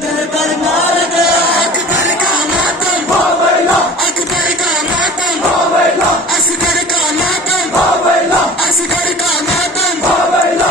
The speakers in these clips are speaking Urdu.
دل پر مار گیا اکبر کا ماتم اکبر کا ماتم اصغر کا ماتم اصغر کا ماتم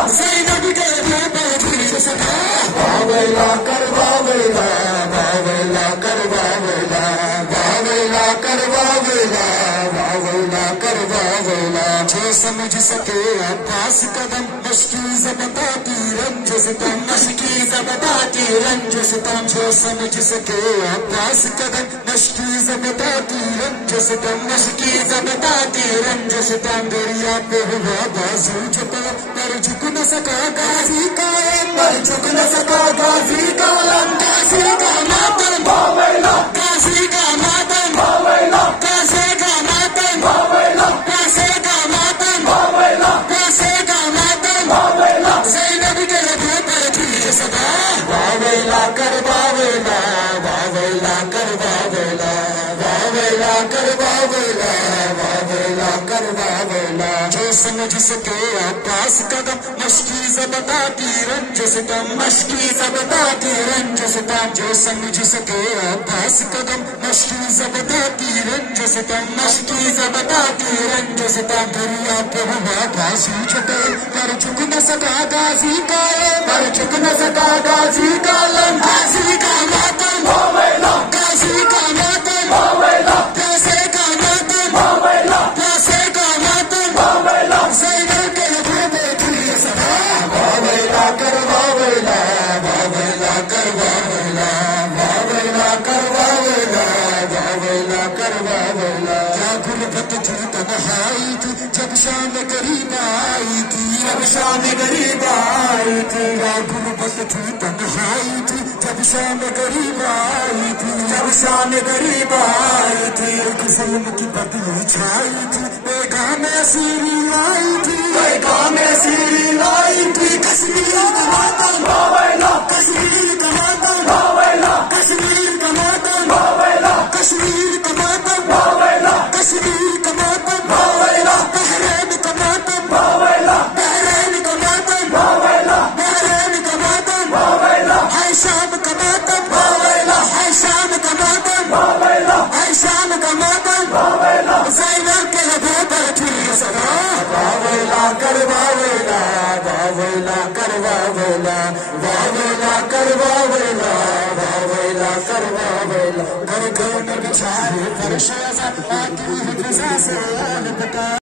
زینب کے گھر پر جھوٹ سنا باویلا کر باویلا باویلا کر باویلا باویلا کر باویلا باویلا کر باویلا جو سمجھ سکے عباس قدم مشکل زبطاتی رنج ستم مشکل زبطاتی رنج ستم جو سمجھ سکے عباس قدم مشکل زبطاتی رنج ستم مشکل زبطاتی رنج ستم دریا پہ ہوا بازو جھکا پر جھک نہ سکا غازی کا پر جھک نہ سکا غازی کا غازی کا ماتم غازی کا ماتم غازی کا ماتم غازی کا ماتم غازی کا ماتم زینب کے لبوں پر تھی صدا باویلا کر باویلا باویلا کر باویلا باویلا کر باویلا باویلا کر باویلا جو سمجھ سکے عباس قدم مشکی زبطاتی رنج ستم مشکی زبطاتی رنج ستم جو سمجھ سکے عباس قدم مشکی زبطاتی رنج ستم مشکی زبطاتی رنج ستم دریا پہ ہوا بازو جھکا پر جھک نہ سکا غازی کا پر جھک نہ سکا غازی کا غازی کا ماتم غازی کا ماتم پیسے کا ماتم پیسے کا ماتم زینب کے لبوں پہ تھی صدا باویلا کر باویلا باویلا کر باویلا باویلا کر باویلا باویلا کر باویلا کیا غربت تھی تنہائی تھی جب شام قریب آئی تھی جب شام قریب آئی تھی کیا غربت تھی تنہائی تھی جب شام قریب آئی تھی جب شام قریب آئی تھی ایک ظلم کی بدلی چھائی تھی پیغام اسیری لائی تھی پیغام اسیری لائی تھی کشمیر کا ماتم کشمیر کا ماتم کشمیر کا ماتم کشمیر کا ماتم کشمیر کا ماتم بحرین کا ماتم بحرین کا ماتم بحرین کا ماتم ہے شام کا ماتم ہے شام کا ماتم ہے شام کا ماتم زینب کے لبوں پر تھی صدا باویلا کر باویلا باویلا کر باویلا باویلا کر باویلا باویلا کر باویلا گھر گھر میں بچھائے فرش آتی ہے فضا سے